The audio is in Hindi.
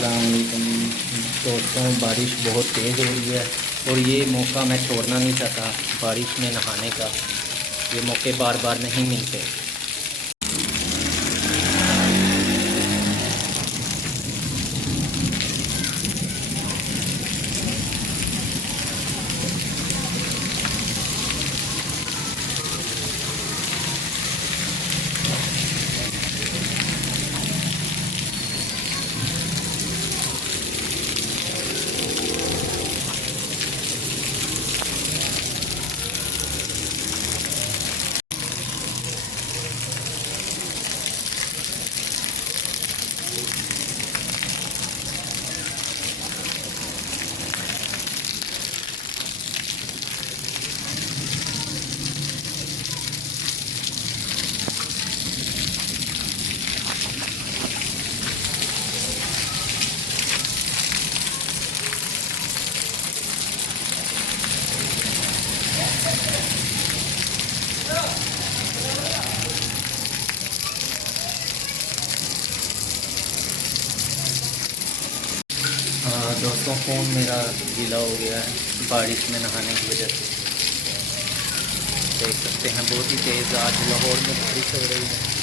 अस्सलामुअलैकुम दोस्तों, बारिश बहुत तेज़ हो रही है और ये मौका मैं छोड़ना नहीं चाहता बारिश में नहाने का। ये मौके बार बार नहीं मिलते। दोस्तों, फ़ोन मेरा गीला हो गया है बारिश में नहाने की वजह से। देख सकते हैं बहुत ही तेज़ आज लाहौर में बारिश हो रही है।